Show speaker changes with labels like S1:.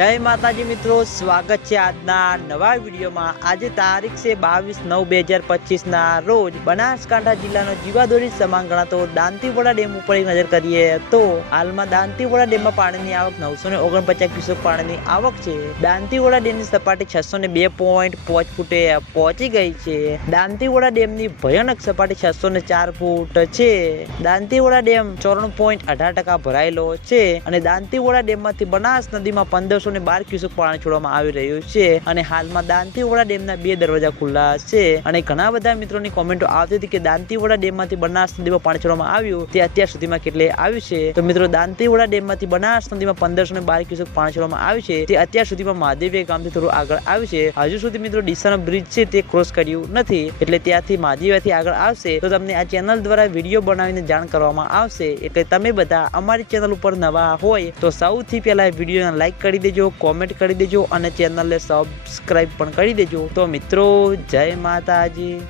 S1: જય માતાજી મિત્રો, સ્વાગત છે આજના નવા વિડીયોમાં. આજે તારીખ છે બાવીસ નવ બે હજાર પચીસ ના રોજ બનાસકાંઠા જિલ્લાનો જીવાદોરી સમાન ગણાતો દાંતીવાડા ડેમ ઉપર નજર કરીએ તો હાલમાં દાંતીવડા ડેમમાં પાણીની આવક નવસો ને ઓગણપચાસ ક્યુસેક પાણીની આવક છે. દાંતીવડા ડેમની સપાટી છસો ને બે પોઈન્ટ પાંચ ફૂટે પહોંચી ગઈ છે. દાંતીવડા ડેમની ભયાનક સપાટી છસો ને ચાર ફૂટ છે. દાંતીવડા ડેમ ચોરાણું પોઈન્ટ અઢાર ટકા ભરાયેલો છે અને દાંતીવડા ડેમમાંથી બનાસ નદીમાં પંદરસો ને બાર ક્યુસેક પાણી છોડવામાં આવી રહ્યું છે અને હાલમાં દાંતીવડા ડેમના બે દરવાજા ખુલ્લા છે. અને ઘણા બધા મિત્રોની કોમેન્ટો આવતી હતી કે દાંતીવડા ડેમમાંથી બનાસ નદીમાં પાણી છોડવામાં આવ્યું તે અત્યાર સુધીમાં કેટલે આવ્યું છે. તો મિત્રો, દાંતીવડા ડેમમાંથી બનાસ નદીમાં પંદરસો ને બાર ક્યુસેક પાણી છોડવામાં આવ્યું છે તે અત્યાર સુધીમાં મહાદેવી ગામથી થોડું આગળ આવ્યું છે. હજુ સુધી મિત્રો, ડીસાનો બ્રિજ છે તે ક્રોસ કર્યું નથી એટલે ત્યાંથી મહાદેવીથી આગળ આવશે. તો તમને આ ચેનલ દ્વારા વીડિયો બનાવીને જાણ કરવામાં આવશે. એટલે તમે બધા અમારી ચેનલ ઉપર નવા હોય તો સૌથી પહેલા વિડીયોને લાઈક કરી દેજો કોમેન્ટ કરી દેજો અને ચેનલને સબસ્ક્રાઈબ પણ કરી દેજો. તો મિત્રો જય
S2: માતાજી.